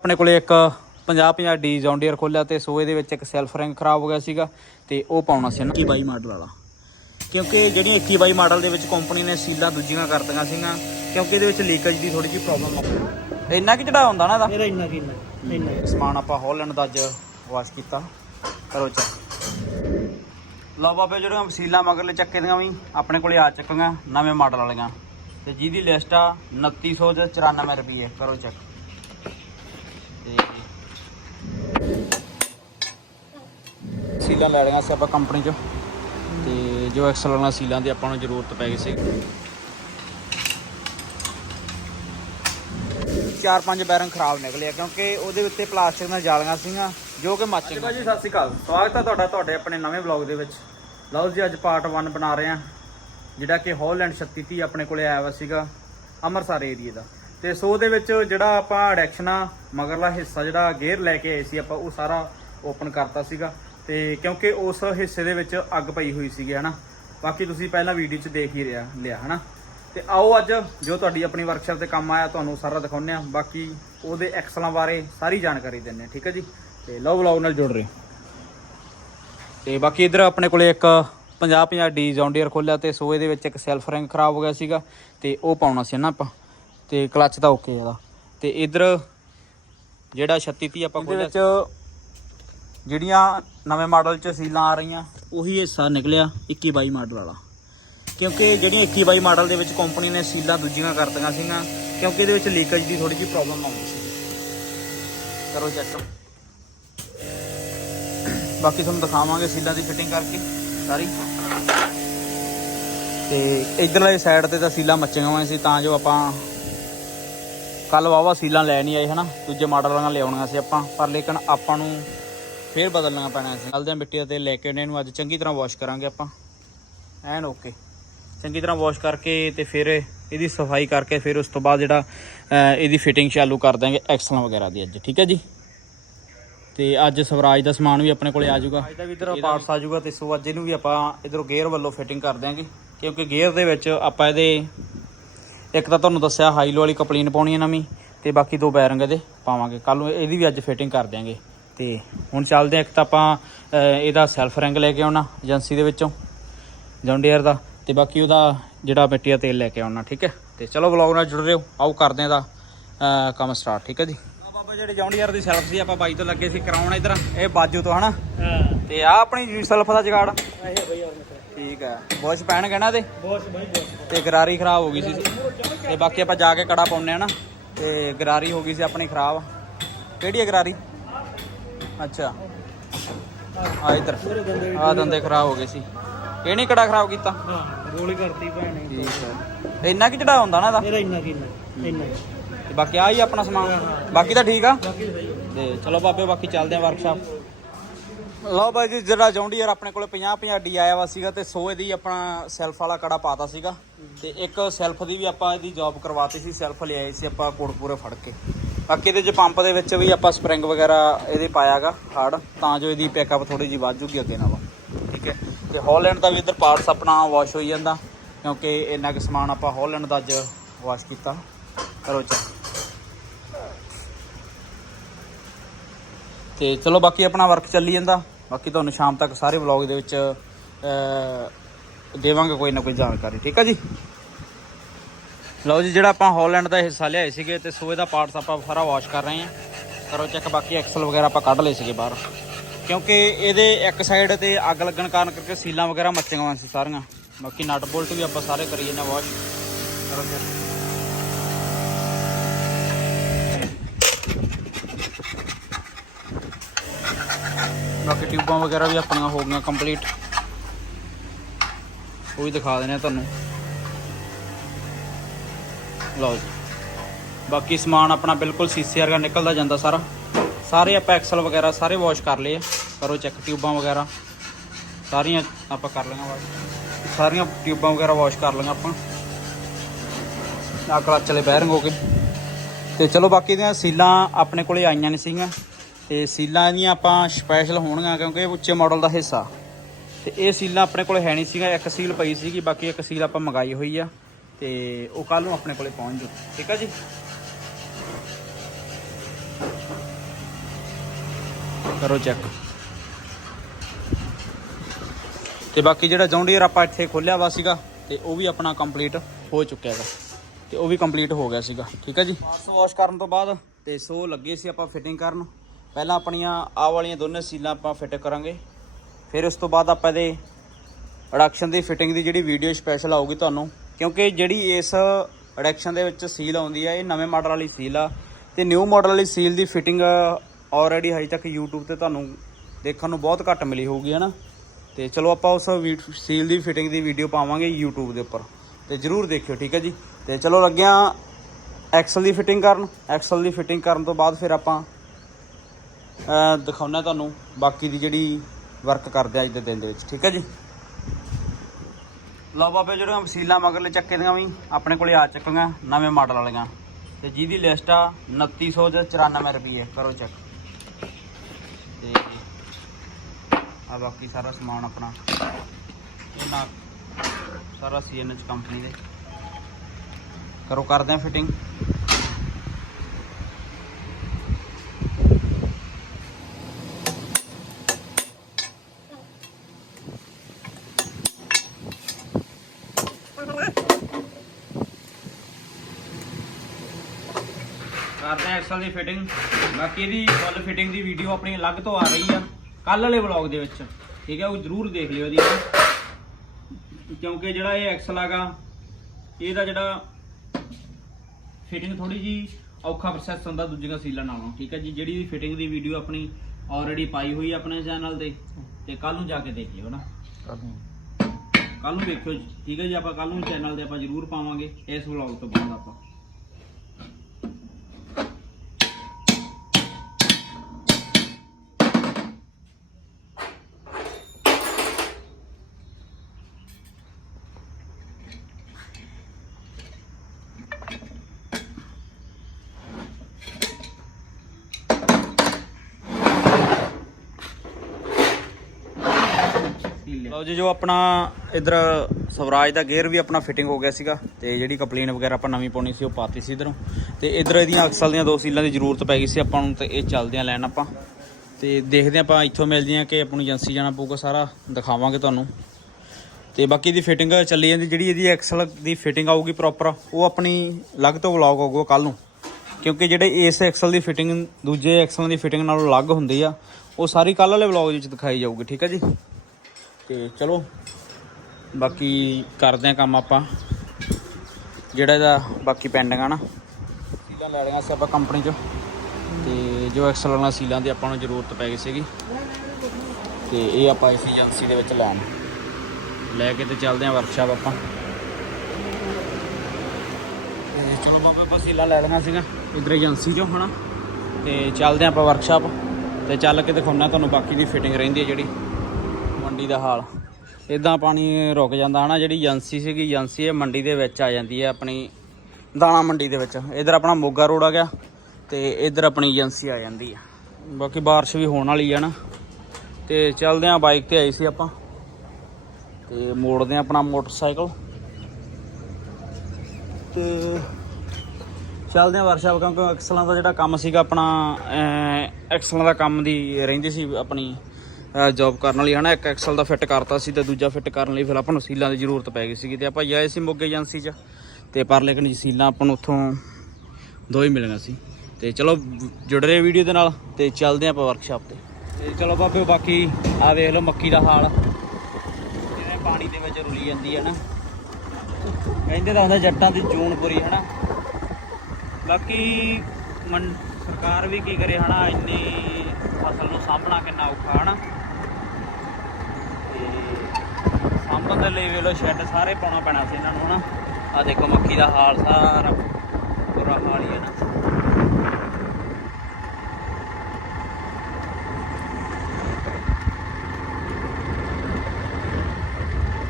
ਆਪਣੇ ਕੋਲੇ ਇੱਕ 50 50 ਡੀ ਜੌਂਡੀਅਰ ਖੋਲਿਆ ਤੇ ਸੋ ਇਹਦੇ ਵਿੱਚ ਇੱਕ ਸੈਲਫ ਰਿੰਗ ਖਰਾਬ ਹੋ ਗਿਆ ਸੀਗਾ ਤੇ ਉਹ ਪਾਉਣਾ ਸੀ ਨਾ 22 ਮਾਡਲ ਵਾਲਾ। ਕਿਉਂਕਿ ਜਿਹੜੀਆਂ 21 ਮਾਡਲ ਦੇ ਵਿੱਚ ਕੰਪਨੀ ਨੇ ਸੀਲਾਂ ਦੂਜੀਆਂ ਕਰਤੀਆਂ ਸੀਗੀਆਂ ਕਿਉਂਕਿ ਇਹਦੇ ਵਿੱਚ ਲੀਕੇਜ ਦੀ ਥੋੜੀ ਜਿਹੀ ਪ੍ਰੋਬਲਮ ਆ। ਇੰਨਾ ਕਿ ਚੜਾ ਹੁੰਦਾ ਨਾ ਇਹਦਾ? ਇਹਦਾ ਇੰਨਾ ਕੀ ਇੰਨਾ ਇੰਨਾ ਸਮਾਨ ਆਪਾਂ ਹਾਲੈਂਡ ਦਾ ਅੱਜ ਵਾਸ਼ ਕੀਤਾ। ਕਰੋ ਚੈੱਕ ਲਓ ਬਾਬੇ ਜਿਹੜੀਆਂ ਸੀਲਾਂ ਮਗਰਲੇ ਚੱਕੇ ਦੀਆਂ ਵੀ ਆਪਣੇ ਕੋਲੇ ਆ ਚੁੱਕੀਆਂ ਨਵੇਂ ਮਾਡਲ ਵਾਲੀਆਂ। ਤੇ ਜਿਹਦੀ ਲਿਸਟ ਆ 2994 ਰੁਪਏ। ਕਰੋ ਚੈੱਕ ਸੀਲਾਂ ਲੈ ਲਈਆਂ ਸੀ ਆਪਾਂ ਕੰਪਨੀ ਚੋਂ। ਤੇ ਜੋ ਐਕਸਲ ਵਾਲੀਆਂ ਸੀਲਾਂ ਦੀ ਆਪਾਂ ਨੂੰ ਜ਼ਰੂਰਤ ਪੈ ਗਈ ਸੀ। ਚਾਰ ਪੰਜ ਬੈਰੰਗ ਖਰਾਬ ਨਿਕਲੇ ਕਿਉਂਕਿ ਉਹਦੇ ਉੱਤੇ ਪਲਾਸਟਿਕ ਦੀਆਂ ਜਾਲੀਆਂ ਸੀਗੀਆਂ ਜੋ ਕਿ ਮੱਚ ਗਈਆਂ। ਜੀ ਸਤਿ ਸ਼੍ਰੀ ਅਕਾਲ। ਸਵਾਗਤ ਹੈ ਤੁਹਾਡਾ ਤੁਹਾਡੇ ਆਪਣੇ ਨਵੇਂ ਵਲੌਗ ਦੇ ਵਿੱਚ। ਲਓ ਜੀ ਅੱਜ ਪਾਰਟ 1 ਬਣਾ ਰਹੇ ਹਾਂ ਜਿਹੜਾ ਕਿ ਹੌਲੈਂਡ 3630 ਆਪਣੇ ਕੋਲੇ ਆਇਆ ਵਾ ਸੀਗਾ ਅੰਮ੍ਰਿਤਸਰ ਏਰੀਏ ਦਾ। ਤੇ ਸੋ ਉਹਦੇ ਵਿੱਚ ਜਿਹੜਾ ਆਪਾਂ ਡਾਇਰੈਕਸ਼ਨ ਆ ਮਗਰਲਾ ਹਿੱਸਾ ਜਿਹੜਾ ਗੇਅਰ ਲੈ ਕੇ ਆਏ ਸੀ ਆਪਾਂ ਉਹ ਸਾਰਾ ਓਪਨ ਕਰਤਾ ਸੀਗਾ। ਤੇ ਕਿਉਂਕਿ ਉਸ ਹਿੱਸੇ ਦੇ ਵਿੱਚ ਅੱਗ ਪਈ ਹੋਈ ਸੀਗੀ ਹਨਾ? ਬਾਕੀ ਤੁਸੀਂ ਪਹਿਲਾਂ ਵੀਡੀਓ 'ਚ ਦੇਖ ਹੀ ਰਿਹਾ ਲਿਆ ਹਨਾ? ਤੇ ਆਓ ਅੱਜ ਜੋ ਤੁਹਾਡੀ ਆਪਣੀ ਵਰਕਸ਼ਾਪ ਤੇ ਕੰਮ ਆਇਆ ਤੁਹਾਨੂੰ ਸਾਰਾ ਦਿਖਾਉਂਦੇ ਆ ਬਾਕੀ ਉਹਦੇ ਐਕਸਲਾਂ ਬਾਰੇ ਸਾਰੀ ਜਾਣਕਾਰੀ ਦਿੰਦੇ ਆ ਠੀਕ ਹੈ ਜੀ? ਤੇ ਲਓ ਵਲੌਗ ਨਾਲ ਜੁੜ ਰਹੇ ਤੇ ਬਾਕੀ ਇਧਰ ਆਪਣੇ ਕੋਲੇ ਇੱਕ 50 50 ਡੀ ਜੌਂਡੀਅਰ ਖੋਲਿਆ ਤੇ ਸੋ ਇਹਦੇ ਵਿੱਚ ਇੱਕ ਸੈਲਫ ਰਿੰਗ ਖਰਾਬ ਹੋ ਗਿਆ ਸੀਗਾ ਤੇ ਉਹ ਪਾਉਣਾ ਸੀ ਨਾ ਆਪਾਂ? ਤੇ ਕਲੱਚ ਦਾ ਓਕੇ ਇਹਦਾ ਤੇ ਇਧਰ ਜਿਹੜਾ 3630 ਆਪਾਂ ਖੋਲਿਆ ਵਿੱਚ ਜਿਹੜੀਆਂ ਨਵੇਂ ਮਾਡਲ ਚ ਸੀਲਾਂ ਆ ਰਹੀਆਂ, ਉਹੀ ਹਿੱਸਾ ਨਿਕਲਿਆ 21 22 ਮਾਡਲ ਵਾਲਾ। ਕਿਉਂਕਿ ਜਿਹੜੀਆਂ 21 22 ਮਾਡਲ ਦੇ ਵਿੱਚ ਕੰਪਨੀ ਨੇ ਸੀਲਾਂ ਦੂਜੀਆਂ ਕਰਤੀਆਂ ਸੀਗੀਆਂ, ਕਿਉਂਕਿ ਇਹਦੇ ਵਿੱਚ ਲੀਕੇਜ ਦੀ ਥੋੜੀ ਜਿਹੀ ਪ੍ਰੋਬਲਮ ਆਉਂਦੀ ਸੀ। ਕਰੋ ਚੈੱਕ ਬਾਕੀ ਤੁਹਾਨੂੰ ਦਿਖਾਵਾਂਗੇ ਸੀਲਾਂ ਦੀ ਫਿਟਿੰਗ ਕਰਕੇ, ਸਾਰੀ। ਤੇ ਇਧਰਲੇ ਸਾਈਡ ਤੇ ਤਾਂ ਸੀਲਾਂ ਮੱਚੀਆਂ ਹੋਈਆਂ ਸੀ, ਤਾਂ ਜੋ ਆਪਾਂ ਕੱਲ ਵਾਵਾ ਸੀਲਾਂ ਲੈ ਨਹੀਂ ਆਏ, ਹਨਾ? ਦੂਜੇ ਮਾਡਲ ਵਾਲੀਆਂ ਲਿਆਉਣੀਆਂ ਸੀ ਆਪਾਂ, ਪਰ ਲੇਕਿਨ ਆਪਾਂ ਨੂੰ ਫੇਰ ਬਦਲਣਾ ਪੈਣਾ ਸੀ। ਚੱਲਦੇ ਹਾਂ ਮਿੱਟੀ ਤੇ ਲੈ ਕੇ ਉਹਨੇ ਨੂੰ ਅੱਜ ਚੰਗੀ ਤਰ੍ਹਾਂ ਵਾਸ਼ ਕਰਾਂਗੇ ਆਪਾਂ। ਐਨ ਓਕੇ ਚੰਗੀ ਤਰ੍ਹਾਂ ਵਾਸ਼ ਕਰਕੇ ਤੇ ਫਿਰ ਇਹਦੀ ਸਫ਼ਾਈ ਕਰਕੇ ਫਿਰ ਉਸ ਤੋਂ ਬਾਅਦ ਜਿਹੜਾ ਇਹਦੀ ਫਿਟਿੰਗ ਚਾਲੂ ਕਰ ਦਾਂਗੇ ਐਕਸਲਾਂ ਵਗੈਰਾ ਦੀ ਅੱਜ ਠੀਕ ਹੈ ਜੀ? ਤੇ ਅੱਜ ਸਵਰਾਜ ਦਾ ਸਮਾਨ ਵੀ ਆਪਣੇ ਕੋਲੇ ਆ ਜਾਊਗਾ। ਅੱਜ ਦਾ ਵੀ ਇਧਰ ਪਾਰਟਸ ਆ ਜਾਊਗਾ ਤੇ ਸੋ ਅੱਜ ਇਹਨੂੰ ਵੀ ਆਪਾਂ ਇਧਰੋਂ ਗੇਅਰ ਵੱਲੋਂ ਫਿਟਿੰਗ ਕਰ ਦਿਆਂਗੇ। ਕਿਉਂਕਿ ਗੇਅਰ ਦੇ ਵਿੱਚ ਆਪਾਂ ਇਹਦੇ ਇੱਕ ਤਾਂ ਤੁਹਾਨੂੰ ਦੱਸਿਆ ਹਾਈਲੋ ਵਾਲੀ ਕਪਲੀਨ ਪਾਉਣੀ ਹੈ ਨਵੀਂ ਤੇ ਬਾਕੀ ਦੋ ਬੈਰਿੰਗ ਇਹਦੇ ਪਾਵਾਂਗੇ। ਕੱਲ ਨੂੰ ਇਹਦੀ ਵੀ ਅੱਜ ਫਿਟਿੰਗ ਕਰ ਦਿਆਂਗੇ। ਤੇ ਹੁਣ ਚੱਲਦੇ ਹਾਂ ਇੱਕ ਤਾਂ ਆਪਾਂ ਇਹਦਾ ਸੈਲਫ ਰਿੰਗ ਲੈ ਕੇ ਆਉਣਾ ਏਜੰਸੀ ਦੇ ਵਿੱਚੋਂ ਜੌਂਡੀਅਰ ਦਾ ਤੇ ਬਾਕੀ ਉਹਦਾ ਜਿਹੜਾ ਮਿੱਟੀ ਦਾ ਤੇਲ ਲੈ ਕੇ ਆਉਣਾ ਠੀਕ ਹੈ? ਤੇ ਚਲੋ ਵਲੌਗ ਨਾਲ ਜੁੜ ਰਹੋ ਆਓ ਕਰਦੇ ਹਾਂ ਦਾ ਕੰਮ ਸਟਾਰਟ ਠੀਕ ਹੈ ਜੀ? ਬਾਬਾ ਜਿਹੜੇ ਜੌਂਡੀਅਰ ਦੀ ਸੈਲਫ ਸੀ ਆਪਾਂ ਬਾਈ ਤੋਂ ਲੱਗੇ ਸੀ ਕਰਾਉਣ ਇਧਰ ਇਹ ਬਾਜੂ ਤੋਂ ਹਨਾ? ਤੇ ਆ ਆਪਣੀ ਸੈਲਫ ਦਾ ਜਗਾੜ। ਠੀਕ ਹੈ ਬੋਸ਼ ਪੈਣ ਕਹਿਣਾ ਤੇ ਬੋਸ ਬਈ ਬੋਸ ਤੇ ਗਰਾਰੀ ਖਰਾਬ ਹੋ ਗਈ ਸੀ। ਤੇ ਬਾਕੀ ਆਪਾਂ ਜਾ ਕੇ ਕੜਾ ਪਾਉਨੇ ਆ ਨਾ ਤੇ ਗਰਾਰੀ ਹੋ ਗਈ ਸੀ ਆਪਣੀ ਖਰਾਬ। ਕਿਹੜੀ ਹੈ ਗਰਾਰੀ? ਅੱਛਾ। ਆ ਇਧਰ। ਮੇਰੇ ਦੰਦੇ ਆ ਦੰਦੇ ਖਰਾਬ ਹੋ ਗਏ ਸੀ। ਇਹ ਨਹੀਂ ਕੜਾ ਖਰਾਬ ਕੀਤਾ? ਹਾਂ ਗੋਲੀ ਕਰਤੀ ਭੈਣੇ। ਠੀਕ ਹੈ ਇੰਨਾ ਕਿ ਚੜਾ ਹੁੰਦਾ ਨਾ ਇਹਦਾ? ਇਹਦਾ ਇੰਨਾ ਕੀ ਇੰਨਾ ਇੰਨਾ ਹੀ। ਤੇ ਬਾਕੀ ਆ ਹੀ ਆਪਣਾ ਸਮਾਨ? ਬਾਕੀ ਤਾਂ ਠੀਕ ਆ? ਤਾਂ ਚਲੋ ਬਾਬੇ ਬਾਕੀ ਚੱਲਦੇ ਆ ਵਰਕਸ਼ਾਪ ਲਓ ਬਾਈ ਜੀ ਜਿਹੜਾ ਜੌਂਡੀਅਰ ਆਪਣੇ ਕੋਲੇ 50 50 ਡੀ ਆਇਆ ਵਾ ਸੀਗਾ ਤੇ 100 ਇਹਦੀ ਆਪਣਾ ਸੈਲਫ ਵਾਲਾ ਕੜਾ ਪਾਤਾ ਸੀਗਾ। ਤੇ ਇੱਕ ਸੈਲਫ ਦੀ ਵੀ ਆਪਾਂ ਇਹਦੀ ਜੌਬ ਕਰਵਾਤੀ ਸੀ ਸੈਲਫ ਲਿਆਏ ਸੀ ਆਪਾਂ ਕੋਟਪੂਰੇ ਫੜ ਕੇ। ਬਾਕੀ ਇਹਦੇ ਚ ਪੰਪ ਦੇ ਵਿੱਚ ਵੀ ਆਪਾਂ ਸਪਰਿੰਗ ਵਗੈਰਾ ਇਹਦੇ ਪਾਇਆਗਾ ਹਾਰਡ ਤਾਂ ਜੋ ਇਹਦੀ ਪਿਕਅਪ ਥੋੜੀ ਜੀ ਵੱਧ ਜੂਗੀ ਅੱਗੇ ਨਾਲੋਂ। ਠੀਕ ਹੈ? ਤੇ ਹਾਲੈਂਡ ਦਾ ਵੀ ਇੱਧਰ ਪਾਰਟਸ ਆਪਣਾ ਵਾਸ਼ ਹੋਈ ਜਾਂਦਾ, ਕਿਉਂਕਿ ਇੰਨਾ ਕੁ ਸਮਾਨ ਆਪਾਂ ਹਾਲੈਂਡ ਦਾ ਅੱਜ ਵਾਸ਼ ਕੀਤਾ। ਕਰੋ ਚੈੱਕ ਤੇ ਚਲੋ ਬਾਕੀ ਆਪਣਾ ਵਰਕ ਚੱਲੀ ਜਾਂਦਾ। ਬਾਕੀ ਤੁਹਾਨੂੰ ਸ਼ਾਮ ਤੱਕ ਸਾਰੇ ਵਲੌਗ ਦੇ ਵਿੱਚ ਦੇਵਾਂਗੇ ਕੋਈ ਨਾ ਕੋਈ ਜਾਣਕਾਰੀ। ਠੀਕ ਆ ਜੀ? ਲਓ ਜੀ, ਜਿਹੜਾ ਆਪਾਂ ਹਾਲੈਂਡ ਦਾ ਹਿੱਸਾ ਲਿਆਏ ਸੀਗੇ ਤੇ ਸੋਏ ਦਾ ਪਾਰਟਸ ਆਪਾਂ ਸਾਰਾ ਵਾਸ਼ ਕਰ ਰਹੇ ਹਾਂ। ਕਰੋ ਚੈੱਕ ਬਾਕੀ ਐਕਸਲ ਵਗੈਰਾ ਆਪਾਂ ਕੱਢ ਲਏ ਸੀਗੇ ਬਾਹਰ। ਕਿਉਂਕਿ ਇਹਦੇ ਇੱਕ ਸਾਈਡ ਤੇ ਅੱਗ ਲੱਗਣ ਕਾਰਨ ਕਰਕੇ ਸੀਲਾਂ ਵਗੈਰਾ ਮੱਚੀਆਂ ਹੋਈਆਂ ਸੀ ਸਾਰੀਆਂ। ਬਾਕੀ ਨਟ ਬੋਲਟ ਵੀ ਆਪਾਂ ਸਾਰੇ ਕਰੀ ਜਾਂਦੇ ਵਾਸ਼ ਕਰੋ ਚੈੱਕ ਬਾਕੀ ਟਿਊਬਾਂ ਵਗੈਰਾ ਵੀ ਆਪਣੀਆਂ ਹੋ ਗਈਆਂ ਕੰਪਲੀਟ ਉਹ ਵੀ ਦਿਖਾ ਦਿੰਦੇ ਆ ਤੁਹਾਨੂੰ। ਲਓ ਜੀ। ਬਾਕੀ ਸਮਾਨ ਆਪਣਾ ਬਿਲਕੁਲ ਸੀਸੇ ਵਰਗਾ ਨਿਕਲਦਾ ਜਾਂਦਾ ਸਾਰਾ। ਸਾਰੇ ਆਪਾਂ ਐਕਸਲ ਵਗੈਰਾ ਸਾਰੇ ਵਾਸ਼ ਕਰ ਲਏ ਆ। ਕਰੋ ਚੈੱਕ ਟਿਊਬਾਂ ਵਗੈਰਾ। ਸਾਰੀਆਂ ਆਪਾਂ ਕਰ ਲਈਆਂ ਵਾਸ਼ ਸਾਰੀਆਂ ਟਿਊਬਾਂ ਵਗੈਰਾ ਵਾਸ਼ ਕਰ ਲਈਆਂ ਆਪਾਂ। ਆ ਕਲੱਚ ਵਾਲੇ ਬੈਰਿੰਗ ਹੋ ਗਏ। ਤੇ ਚਲੋ ਬਾਕੀ ਦੀਆਂ ਸੀਲਾਂ ਆਪਣੇ ਕੋਲੇ ਆਈਆਂ ਨਹੀਂ ਸੀਗੀਆਂ। ਤੇ ਸੀਲਾਂ ਦੀਆਂ ਆਪਾਂ ਸਪੈਸ਼ਲ ਹੋਣਗੀਆਂ ਕਿਉਂਕਿ ਇਹ ਉੱਚੇ ਮਾਡਲ ਦਾ ਹਿੱਸਾ। ਤੇ ਇਹ ਸੀਲਾਂ ਆਪਣੇ ਕੋਲੇ ਹੈ ਨਹੀਂ ਸੀਗਾ ਇੱਕ ਸੀਲ ਪਈ ਸੀਗੀ, ਬਾਕੀ ਇੱਕ ਸੀਲ ਆਪਾਂ ਮੰਗਾਈ ਹੋਈ ਆ। ਤੇ ਉਹ ਕੱਲ ਨੂੰ ਆਪਣੇ ਕੋਲੇ ਪਹੁੰਚ ਜੂ ਠੀਕ ਆ ਜੀ? ਕਰੋ ਚੈੱਕ ਤੇ ਬਾਕੀ ਜਿਹੜਾ ਜੌਂਡੀਅਰ ਆਪਾਂ ਇੱਥੇ ਖੋਲਿਆ ਵਾ ਸੀਗਾ, ਤੇ ਉਹ ਵੀ ਆਪਣਾ ਕੰਪਲੀਟ ਹੋ ਚੁੱਕਿਆ ਹੈਗਾ ਤੇ ਉਹ ਵੀ ਕੰਪਲੀਟ ਹੋ ਗਿਆ ਸੀਗਾ। ਠੀਕ ਹੈ ਜੀ? ਪਾਰਸ ਵਾਸ਼ ਕਰਨ ਤੋਂ ਬਾਅਦ ਤੇ ਸੋ ਲੱਗੇ ਸੀ ਆਪਾਂ ਫਿਟਿੰਗ ਕਰਨ। ਪਹਿਲਾਂ ਆਪਣੀਆਂ ਆਹ ਵਾਲੀਆਂ ਦੋਨੇ ਸੀਲਾਂ ਆਪਾਂ ਫਿੱਟ ਕਰਾਂਗੇ। ਫਿਰ ਉਸ ਤੋਂ ਬਾਅਦ ਆਪਾਂ ਇਹਦੇ ਅਡਕਸ਼ਨ ਦੀ ਫਿਟਿੰਗ ਦੀ ਜਿਹੜੀ ਵੀਡੀਓ ਸਪੈਸ਼ਲ ਆਊਗੀ ਤੁਹਾਨੂੰ ਕਿਉਂਕਿ ਜਿਹੜੀ ਇਸ ਅਡੈਕਸ਼ਨ ਦੇ ਵਿੱਚ ਸੀਲ ਆਉਂਦੀ ਹੈ ਇਹ ਨਵੇਂ ਮਾਡਲ ਵਾਲੀ ਸੀਲ ਆ। ਤੇ ਨਿਊ ਮਾਡਲ ਵਾਲੀ ਸੀਲ ਦੀ ਫਿਟਿੰਗ ਆਲਰੇਡੀ ਹਜੇ ਤੱਕ YouTube ਤੇ ਤੁਹਾਨੂੰ ਦੇਖਣ ਨੂੰ ਬਹੁਤ ਘੱਟ ਮਿਲੀ ਹੋਊਗੀ ਹਨਾ? ਤੇ ਚਲੋ ਆਪਾਂ ਉਸ ਸੀਲ ਦੀ ਫਿਟਿੰਗ ਦੀ ਵੀਡੀਓ ਪਾਵਾਂਗੇ YouTube ਦੇ ਉੱਪਰ। ਤੇ ਜਰੂਰ ਦੇਖਿਓ ਠੀਕ ਹੈ ਜੀ? ਤੇ ਚਲੋ ਲੱਗਿਆ ਐਕਸਲ ਦੀ ਫਿਟਿੰਗ ਕਰਨ। ਐਕਸਲ ਦੀ ਫਿਟਿੰਗ ਕਰਨ ਤੋਂ ਬਾਅਦ ਫਿਰ ਆਪਾਂ ਅ, ਦਿਖਾਉਣਾ ਤੁਹਾਨੂੰ ਬਾਕੀ ਦੀ ਜਿਹੜੀ ਵਰਕ ਕਰਦੇ ਅੱਜ ਦੇ ਦਿਨ ਦੇ ਵਿੱਚ ਠੀਕ ਹੈ ਜੀ? ਲਓ ਬਾਬੇ ਜਿਹੜੀਆਂ ਵਸੀਲਾ ਮਗਰਲੇ ਚੱਕੇ ਦੀਆਂ ਵੀ, ਆਪਣੇ ਕੋਲੇ ਆ ਚੁੱਕੀਆਂ ਨਵੇਂ ਮਾਡਲ ਵਾਲੀਆਂ। ਤੇ ਜਿਹਦੀ ਲਿਸਟ ਆ 2994 ਰੁਪਏ ਕਰੋ ਚੈੱਕ ਤੇ ਆ ਬਾਕੀ ਸਾਰਾ ਸਮਾਨ ਆਪਣਾ। ਇਹਨਾਂ ਸਾਰਾ ਸੀਐਨਐਚ ਕੰਪਨੀ ਦੇ। ਕਰੋ ਕਰਦੇ ਆ ਫਿਟਿੰਗ ਕਰਦੇ ਆ ਐਕਸਲ ਦੀ ਫਿਟਿੰਗ ਬਾਕੀ ਇਹਦੀ ਫੁੱਲ ਫਿਟਿੰਗ ਦੀ ਵੀਡੀਓ ਆਪਣੀ ਅਲੱਗ ਤੋਂ ਆ ਰਹੀ ਆ ਕੱਲ ਵਾਲੇ ਵਲੌਗ ਦੇ ਵਿੱਚ। ਠੀਕ ਹੈ ਉਹ ਜਰੂਰ ਦੇਖ ਲਿਓ ਇਹਦੀ। ਕਿਉਂਕਿ ਜਿਹੜਾ ਇਹ ਐਕਸਲ ਹੈਗਾ ਇਹਦਾ ਜਿਹੜਾ ਫਿਟਿੰਗ ਥੋੜੀ ਜੀ ਔਖਾ ਪ੍ਰੋਸੈਸ ਹੁੰਦਾ ਦੂਜੀਆਂ ਸੀਲਾਂ ਨਾਲੋਂ। ਠੀਕ ਹੈ ਜੀ ਜਿਹੜੀ ਫਿਟਿੰਗ ਦੀ ਵੀਡੀਓ ਆਪਣੀ ਆਲਰੇਡੀ ਪਾਈ ਹੋਈ ਆਪਣੇ ਚੈਨਲ ਤੇ ਤੇ ਕੱਲ ਨੂੰ ਜਾ ਕੇ ਦੇਖ ਲਿਓ ਨਾ। ਕੱਲ ਨੂੰ। ਦੇਖਿਓ ਜੀ, ਠੀਕ ਹੈ ਜੀ ਆਪਾਂ ਕੱਲ ਨੂੰ ਚੈਨਲ ਤੇ ਆਪਾਂ ਜਰੂਰ ਪਾਵਾਂਗੇ ਇਸ ਵਲੌਗ ਤੋਂ ਬਾਅਦ ਆਪਾਂ। ਲਓ ਜੀ, ਜੋ ਆਪਣਾ ਇਧਰ ਸਵਰਾਜ ਦਾ ਗੇਅਰ ਵੀ ਆਪਣਾ ਫਿਟਿੰਗ ਹੋ ਗਿਆ ਸੀਗਾ ਤੇ ਜਿਹੜੀ ਕੰਪਲੇਨ ਵਗੈਰਾ ਆਪਾਂ ਨਵੀਂ ਪਾਉਣੀ ਸੀ ਉਹ ਪਾਤੀ ਸੀ ਇਧਰੋਂ। ਤੇ ਇਧਰ ਇਹਦੀਆਂ ਅਕਸਲ ਦੀਆਂ ਦੋ ਸੀਲਾਂ ਦੀ ਜ਼ਰੂਰਤ ਪੈ ਗਈ ਸੀ ਆਪਾਂ ਨੂੰ ਤੇ ਇਹ ਚੱਲਦੇ ਆ ਲੈਣ ਆਪਾਂ। ਤੇ ਦੇਖਦੇ ਹਾਂ ਆਪਾਂ, ਇੱਥੋਂ ਮਿਲਦੇ ਹਾਂ ਕਿ ਆਪਾਂ ਨੂੰ ਏਜੰਸੀ ਜਾਣਾ ਪਊਗਾ ਸਾਰਾ, ਦਿਖਾਵਾਂਗੇ ਤੁਹਾਨੂੰ। ਤੇ ਬਾਕੀ ਦੀ ਫਿਟਿੰਗ ਚੱਲੀ ਜਾਂਦੀ, ਜਿਹੜੀ ਇਹਦੀ ਐਕਸਲ ਦੀ ਫਿਟਿੰਗ ਆਊਗੀ ਪ੍ਰੋਪਰ ਉਹ ਆਪਣੀ ਅਲੱਗ ਤੋਂ ਵਲੌਗ ਆਊਗਾ ਕੱਲ ਨੂੰ। ਕਿਉਂਕਿ ਜਿਹੜੇ ਇਸ ਐਕਸਲ ਦੀ ਫਿਟਿੰਗ ਦੂਜੇ ਐਕਸਲ ਦੀ ਫਿਟਿੰਗ ਨਾਲੋਂ ਅਲੱਗ ਹੁੰਦੀ ਆ, ਉਹ ਸਾਰੀ ਕੱਲ ਵਾਲੇ ਵਲੌਗ ਵਿੱਚ ਦਿਖਾਈ ਜਾਊਗੀ, ਠੀਕ ਹੈ ਜੀ? ਤੇ ਚਲੋ, ਬਾਕੀ ਕਰਦੇ ਆ ਕੰਮ ਆਪਾਂ। ਜਿਹੜਾ ਇਹਦਾ ਬਾਕੀ ਪੈਂਡਿੰਗ ਆ ਨਾ, ਸੀਲਾਂ ਲੈ ਲਈਆਂ ਸੀ ਆਪਾਂ ਕੰਪਨੀ ਚੋਂ। ਤੇ ਜੋ ਐਕਸਲ ਵਾਲੀਆਂ ਸੀਲਾਂ ਦੀ ਆਪਾਂ ਨੂੰ ਜ਼ਰੂਰਤ ਪੈ ਗਈ ਸੀਗੀ। ਤੇ ਇਹ ਆਪਾਂ ਇਸ ਏਜੰਸੀ ਦੇ ਵਿੱਚ ਲੈਣ। ਲੈ ਕੇ ਤੇ ਚੱਲਦੇ ਆ ਵਰਕਸ਼ਾਪ ਆਪਾਂ। ਤੇ ਚਲੋ ਬਾਬਾ, ਆਪਾਂ ਸੀਲਾਂ ਲੈ ਲਈਆਂ ਸੀਗਾ ਇਧਰ ਏਜੰਸੀ ਚੋਂ, ਹਨਾ। ਤੇ ਚੱਲਦੇ ਆ ਆਪਾਂ ਵਰਕਸ਼ਾਪ ਤੇ ਚੱਲ ਕੇ ਦਿਖਾਉਣਾ ਤੁਹਾਨੂੰ ਬਾਕੀ ਦੀ ਫਿਟਿੰਗ ਰਹਿੰਦੀ ਹੈ ਜਿਹੜੀ। ਮੰਡੀ ਦਾ ਹਾਲ। ਇਦਾਂ ਪਾਣੀ ਰੁਕ ਜਾਂਦਾ ਹਨਾ, ਜਿਹੜੀ ਏਜੰਸੀ ਸੀਗੀ, ਏਜੰਸੀ ਇਹ ਮੰਡੀ ਦੇ ਵਿੱਚ ਆ ਜਾਂਦੀ ਹੈ ਆਪਣੀ, ਦਾਣਾ ਮੰਡੀ ਦੇ ਵਿੱਚ। ਇਧਰ ਆਪਣਾ ਮੋਗਾ ਰੋਡ ਆ ਗਿਆ ਤੇ ਇਧਰ ਆਪਣੀ ਏਜੰਸੀ ਆ ਜਾਂਦੀ ਆ ਬਾਕੀ ਬਾਰਿਸ਼ ਵੀ ਹੋਣ ਵਾਲੀ ਆ ਨਾ। ਤੇ ਚੱਲਦੇ ਆ ਬਾਈਕ ਤੇ ਆਈ ਸੀ ਆਪਾਂ। ਤੇ ਮੋੜਦੇ ਆ ਆਪਣਾ ਮੋਟਰਸਾਈਕਲ। ਤੇ ਚੱਲਦੇ ਆ ਵਰਕਸ਼ਾਪ ਕਿਉਂਕਿ ਐਕਸਲਾਂ ਦਾ ਜਿਹੜਾ ਕੰਮ ਸੀਗਾ ਆਪਣਾ ਐਕਸਲਾਂ ਦਾ ਕੰਮ ਦੀ ਰਹਿੰਦੀ ਸੀ ਆਪਣੀ। ਜੌਬ ਕਰਨ ਵਾਲੀ, ਹਨਾ, ਇੱਕ ਐਕਸਲ ਦਾ ਫਿੱਟ ਕਰਤਾ ਸੀ ਤੇ ਦੂਜਾ ਫਿੱਟ ਕਰਨ ਲਈ ਫਿਰ ਆਪਾਂ ਨੂੰ ਸੀਲਾਂ ਦੀ ਜ਼ਰੂਰਤ ਪੈ ਗਈ ਸੀਗੀ ਤੇ ਆਪਾਂ ਜਾਏ ਸੀ ਮੋਗੇ ਏਜੰਸੀ 'ਚ ਤੇ ਪਰ ਲੇਕਿਨ ਜੀ ਸੀਲਾਂ ਆਪਾਂ ਨੂੰ ਉੱਥੋਂ ਦੋ ਹੀ ਮਿਲੀਆਂ ਸੀ। ਤੇ ਚਲੋ, ਜੁੜ ਰਹੇ ਵੀਡੀਓ ਦੇ ਨਾਲ ਤੇ ਚੱਲਦੇ ਆਪਾਂ ਵਰਕਸ਼ਾਪ ਤੇ। ਤੇ ਚਲੋ ਬਾਬੇ, ਬਾਕੀ ਆ ਵੇਖ ਲਓ ਮੱਕੀ ਦਾ ਹਾਲ। ਜਿਵੇਂ ਪਾਣੀ ਦੇ ਵਿੱਚ ਰੁਲੀ ਜਾਂਦੀ ਹੈ ਨਾ। ਕਹਿੰਦੇ ਤਾਂ ਹੁੰਦਾ ਜੱਟਾਂ ਦੀ ਜੂਨ ਬੁਰੀ ਹੈ ਨਾ ਬਾਕੀ ਮਨ ਸਰਕਾਰ ਵੀ ਕੀ ਕਰੇ, ਹਨਾ, ਇੰਨੀ ਫਸਲ ਨੂੰ ਸਾਂਭਣਾ ਕਿੰਨਾ ਔਖਾ, ਹਨਾ ਤੇ ਸਾਂਭਣ ਦੇ ਲਈ ਵੇਲੋ ਸ਼ੈੱਡ ਸਾਰੇ ਪਾਉਣਾ ਪੈਣਾ ਸੀ ਇਹਨਾਂ ਨੂੰ ਨਾ ਆ ਦੇਖੋ ਮੱਕੀ ਦਾ ਹਾਲ ਸਾਰਾ ਬੁਰਾ ਹਾਲ ਹੀ ਹੈ ਨਾ।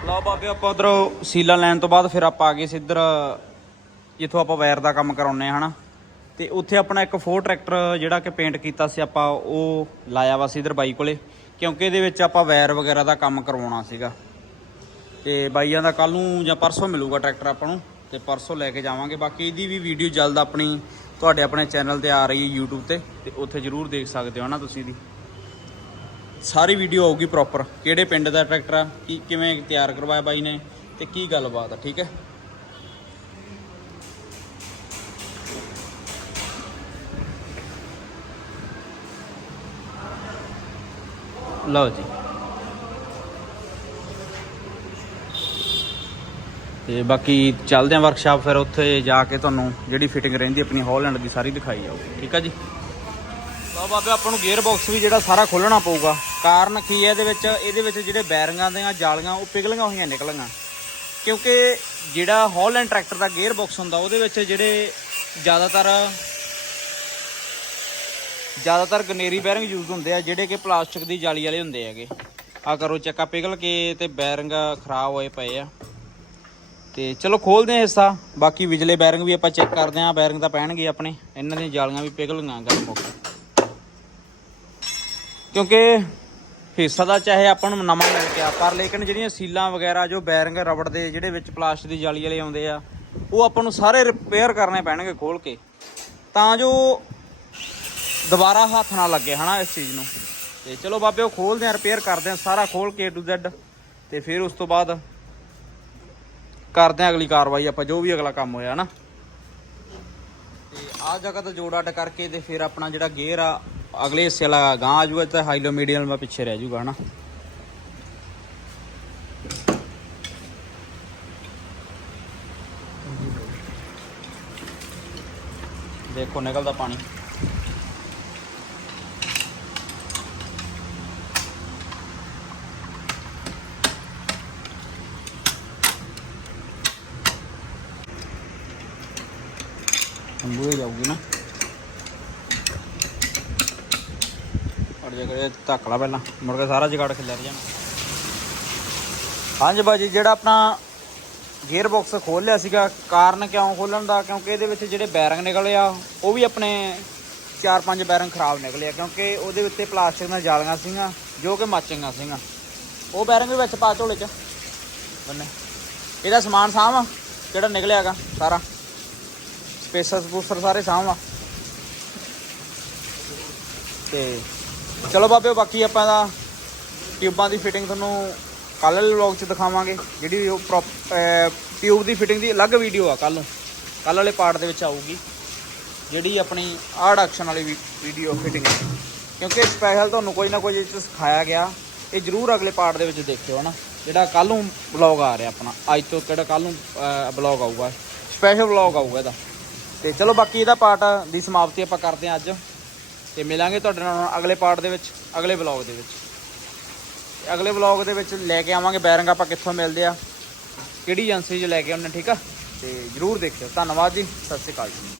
ਲਓ ਬਾਬੇ, ਆਪਾਂ ਉਧਰੋਂ ਸੀਲਾ ਲੈਣ ਤੋਂ ਬਾਅਦ ਫਿਰ ਆਪਾਂ ਆ ਗਏ ਸੀ ਇੱਧਰ, ਜਿੱਥੋਂ ਆਪਾਂ ਵਾਇਰ ਦਾ ਕੰਮ ਕਰਾਉਨੇ ਆ ਹਨਾ? ਤੇ ਉੱਥੇ ਆਪਣਾ ਇੱਕ ਫੋਰ ਟਰੈਕਟਰ ਜਿਹੜਾ ਕਿ ਪੇਂਟ ਕੀਤਾ ਸੀ ਆਪਾਂ, ਉਹ ਲਾਇਆ ਵਾ ਸੀ ਇਧਰ ਬਾਈ ਕੋਲੇ, ਕਿਉਂਕਿ ਇਹਦੇ ਵਿੱਚ ਆਪਾਂ ਵਾਇਰ ਵਗੈਰਾ ਦਾ ਕੰਮ ਕਰਵਾਉਣਾ ਸੀਗਾ। ਤੇ ਬਾਈਆਂ ਦਾ ਕੱਲ ਨੂੰ ਜਾਂ ਪਰਸੋਂ ਮਿਲੂਗਾ ਟਰੈਕਟਰ ਆਪਾਂ ਨੂੰ ਤੇ ਪਰਸੋਂ ਲੈ ਕੇ ਜਾਵਾਂਗੇ। ਬਾਕੀ ਇਹਦੀ ਵੀ ਵੀਡੀਓ ਜਲਦ ਆਪਣੀ ਤੁਹਾਡੇ ਆਪਣੇ ਚੈਨਲ ਤੇ ਆ ਰਹੀ ਹੈ YouTube ਤੇ। ਤੇ ਉੱਥੇ ਜਰੂਰ ਦੇਖ ਸਕਦੇ ਹੋ ਨਾ ਤੁਸੀਂ ਦੀ ਸਾਰੀ ਵੀਡੀਓ ਆਊਗੀ ਪ੍ਰੋਪਰ ਕਿਹੜੇ ਪਿੰਡ ਦਾ ਟਰੈਕਟਰ ਆ ਕੀ ਕਿਵੇਂ ਤਿਆਰ ਕਰਵਾਇਆ ਬਾਈ ਨੇ ਤੇ ਕੀ ਗੱਲਬਾਤ ਆ ਠੀਕ ਹੈ? ਲਓ ਜੀ। ਤੇ ਬਾਕੀ ਚੱਲਦੇ ਆਂ ਵਰਕਸ਼ਾਪ ਫਿਰ ਉੱਥੇ ਜਾ ਕੇ ਤੁਹਾਨੂੰ ਜਿਹੜੀ ਫਿਟਿੰਗ ਰਹਿੰਦੀ ਆਪਣੀ ਹੌਲੈਂਡ ਦੀ ਸਾਰੀ ਦਿਖਾਈ ਜਾਊਗੀ। ਠੀਕ ਆ ਜੀ? ਲਓ ਬਾਬੇ, ਆਪਾਂ ਨੂੰ ਗੇਅਰ ਬਾਕਸ ਵੀ ਜਿਹੜਾ ਸਾਰਾ ਖੋਲਣਾ ਪਊਗਾ। ਕਾਰਨ ਕੀ ਹੈ ਇਹਦੇ ਵਿੱਚ? ਇਹਦੇ ਵਿੱਚ ਜਿਹੜੇ ਬੈਰਿੰਗਾਂ ਦੀਆਂ ਜਾਲੀਆਂ, ਉਹ ਪਿਘਲੀਆਂ ਹੋਈਆਂ ਨਿਕਲੀਆਂ। ਕਿਉਂਕਿ ਜਿਹੜਾ ਹੌਲੈਂਡ ਟਰੈਕਟਰ ਦਾ ਗੇਅਰ ਬਾਕਸ ਹੁੰਦਾ, ਉਹਦੇ ਵਿੱਚ ਜਿਹੜੇ ਜ਼ਿਆਦਾਤਰ ਜ਼ਿਆਦਾਤਰ ਗਨੇਰੀ ਬੈਰਿੰਗ ਯੂਜ਼ ਹੁੰਦੇ ਆ, ਜਿਹੜੇ ਕਿ ਪਲਾਸਟਿਕ ਦੀ ਜਾਲੀ ਵਾਲੇ ਹੁੰਦੇ ਹੈਗੇ। ਆ ਕਰੋ, ਚੱਕਾ ਪਿਘਲ ਕੇ ਤੇ ਬੈਰਿੰਗ ਖਰਾਬ ਹੋਏ ਪਏ ਆ। ਤੇ ਚਲੋ ਖੋਲਦੇ ਆ ਹਿੱਸਾ। ਬਾਕੀ ਵਿਜਲੇ ਬੈਰਿੰਗ ਵੀ ਆਪਾਂ ਚੈੱਕ ਕਰਦੇ ਆ ਬੈਰਿੰਗ ਤਾਂ ਪੈਣਗੇ ਆਪਣੇ। ਇਹਨਾਂ ਦੀਆਂ ਜਾਲੀਆਂ ਵੀ ਪਿਘਲੀਆਂ ਗਰਮ ਹੋ ਕੇ। ਕਿਉਂਕਿ ਹਿੱਸਾ ਦਾ ਚਾਹੇ ਆਪਾਂ ਨੂੰ ਨਵਾਂ ਮਿਲ ਗਿਆ, ਪਰ ਲੇਕਿਨ ਜਿਹੜੀਆਂ ਸੀਲਾਂ ਵਗੈਰਾ, ਜੋ ਬੈਰਿੰਗ ਰਬੜ ਦੇ ਜਿਹੜੇ ਵਿੱਚ ਪਲਾਸਟਿਕ ਦੀ ਜਾਲੀ ਵਾਲੇ ਆਉਂਦੇ ਆ, ਉਹ ਆਪਾਂ ਨੂੰ ਸਾਰੇ ਰਿਪੇਅਰ ਕਰਨੇ ਪੈਣਗੇ ਖੋਲ ਕੇ। ਤਾਂ ਜੋ ਦੁਬਾਰਾ ਹੱਥ ਨਾ ਲੱਗੇ, ਹਨਾ, ਇਸ ਚੀਜ਼ ਨੂੰ। ਤੇ ਚਲੋ ਬਾਬੇ, ਉਹ ਖੋਲਦੇ ਆ ਰਿਪੇਅਰ ਕਰਦੇ ਆ ਸਾਰਾ ਖੋਲ ਕੇ ਟੂ to Z ਤੇ ਫਿਰ ਉਸ ਤੋਂ ਬਾਅਦ ਕਰਦੇ ਆ ਅਗਲੀ ਕਾਰਵਾਈ, ਆਪਾਂ ਜੋ ਵੀ ਅਗਲਾ ਕੰਮ ਹੋਇਆ ਨਾ। ਤੇ ਆ ਜਗ੍ਹਾ ਤੋਂ ਜੋੜ ਅੱਡ ਕਰਕੇ ਤੇ ਫਿਰ ਆਪਣਾ ਜਿਹੜਾ ਗੇਅਰ ਆ, ਅਗਲੇ ਹਿੱਸੇ ਵਾਲਾ ਗਾਂ ਆ ਜੂਗਾ ਤੇ ਹਾਈਲੋ ਮੀਡੀਅਮ ਮੈਂ ਪਿੱਛੇ ਰਹਿ ਜੂਗਾ, ਹਨਾ। ਦੇਖੋ, ਨਿਕਲਦਾ ਪਾਣੀ। ਅੰਬੂਏ ਜਾਊਗੀ ਨਾ ਔਰ ਜੇ ਕਰੇ ਧੱਕ ਲਾ ਪਹਿਲਾਂ ਮੁੜ ਕੇ ਸਾਰਾ ਜਗਾੜ ਖਿਲਰ ਜਾਣਾ ਹਾਂਜੀ ਬਾਜੀ ਜਿਹੜਾ ਆਪਣਾ ਗੇਅਰ ਬਾਕਸ ਖੋਲ ਲਿਆ ਸੀਗਾ ਕਾਰਨ ਕਿਉਂ ਖੋਲਣ ਦਾ ਕਿਉਂਕਿ ਇਹਦੇ ਵਿੱਚ ਜਿਹੜੇ ਬੈਰਿੰਗ ਨਿਕਲੇ ਆ ਉਹ ਵੀ ਆਪਣੇ 4-5 ਬੈਰਿੰਗ ਖਰਾਬ ਨਿਕਲੇ ਆ ਕਿਉਂਕਿ ਉਹਦੇ ਉੱਤੇ ਪਲਾਸਟਿਕ ਦੀਆਂ ਜਾਲੀਆਂ ਸੀਗੀਆਂ ਜੋ ਕਿ ਮੱਚੀਆਂ ਸੀਗੀਆਂ ਉਹ ਬੈਰਿੰਗ ਵੀ ਵਿੱਚ ਪਾ ਝੋਲੇ 'ਚ ਬੰਨੇ ਇਹਦਾ ਸਮਾਨ ਸਾਂਭ ਆ ਜਿਹੜਾ ਨਿਕਲਿਆਗਾ ਸਾਰਾ ਸਪੇਸਰ ਸਪੂਸਰ ਸਾਰੇ ਸਾਂਭ ਆ। ਤੇ ਚਲੋ ਬਾਬੇ ਬਾਕੀ ਆਪਾਂ ਦਾ ਟਿਊਬਾਂ ਦੀ ਫਿਟਿੰਗ ਤੁਹਾਨੂੰ ਕੱਲ੍ਹ ਵਾਲੇ ਵਲੌਗ 'ਚ ਦਿਖਾਵਾਂਗੇ, ਜਿਹੜੀ ਉਹ ਪ੍ਰੋਪ ਟਿਊਬ ਦੀ ਫਿਟਿੰਗ ਦੀ ਅਲੱਗ ਵੀਡੀਓ ਆ ਕੱਲ ਨੂੰ। ਕੱਲ੍ਹ ਵਾਲੇ ਪਾਰਟ ਦੇ ਵਿੱਚ ਆਊਗੀ, ਜਿਹੜੀ ਆਪਣੀ ਆਹ ਐਕਸ਼ਨ ਵਾਲੀ ਵੀਡੀਓ ਫਿਟਿੰਗ ਕਿਉਂਕਿ ਸਪੈਸ਼ਲ ਤੁਹਾਨੂੰ ਕੋਈ ਨਾ ਕੋਈ ਇਹ 'ਚ ਸਿਖਾਇਆ ਗਿਆ। ਇਹ ਜਰੂਰ ਅਗਲੇ ਪਾਰਟ ਦੇ ਵਿੱਚ ਦੇਖਿਓ, ਹਨਾ। ਜਿਹੜਾ ਕੱਲ ਨੂੰ ਵਲੌਗ ਆ ਰਿਹਾ ਆਪਣਾ। ਅੱਜ ਤੋਂ ਕਿਹੜਾ ਕੱਲ ਨੂੰ ਵਲੌਗ ਆਊਗਾ। ਸਪੈਸ਼ਲ ਵਲੌਗ ਆਊਗਾ ਇਹਦਾ। ਤੇ ਚਲੋ ਬਾਕੀ ਇਹਦਾ ਪਾਰਟ ਦੀ ਸਮਾਪਤੀ ਆਪਾਂ ਕਰਦੇ ਹਾਂ ਅੱਜ। ਤੇ ਮਿਲਾਂਗੇ ਤੁਹਾਡੇ ਨਾਲ ਹੁਣ ਅਗਲੇ ਪਾਰਟ ਦੇ ਵਿੱਚ, ਅਗਲੇ ਵਲੌਗ ਦੇ ਵਿੱਚ। ਤੇ ਅਗਲੇ ਵਲੌਗ ਦੇ ਵਿੱਚ ਲੈ ਕੇ ਆਵਾਂਗੇ ਬੈਰਿੰਗ, ਆਪਾਂ ਕਿੱਥੋਂ ਮਿਲਦੇ ਆ, ਕਿਹੜੀ ਏਜੰਸੀ 'ਚ ਲੈ ਕੇ ਆਉਂਦੇ ਠੀਕ ਆ? ਤੇ ਜਰੂਰ ਦੇਖਿਓ। ਧੰਨਵਾਦ ਜੀ, ਸਤਿ ਸ਼੍ਰੀ ਅਕਾਲ ਜੀ।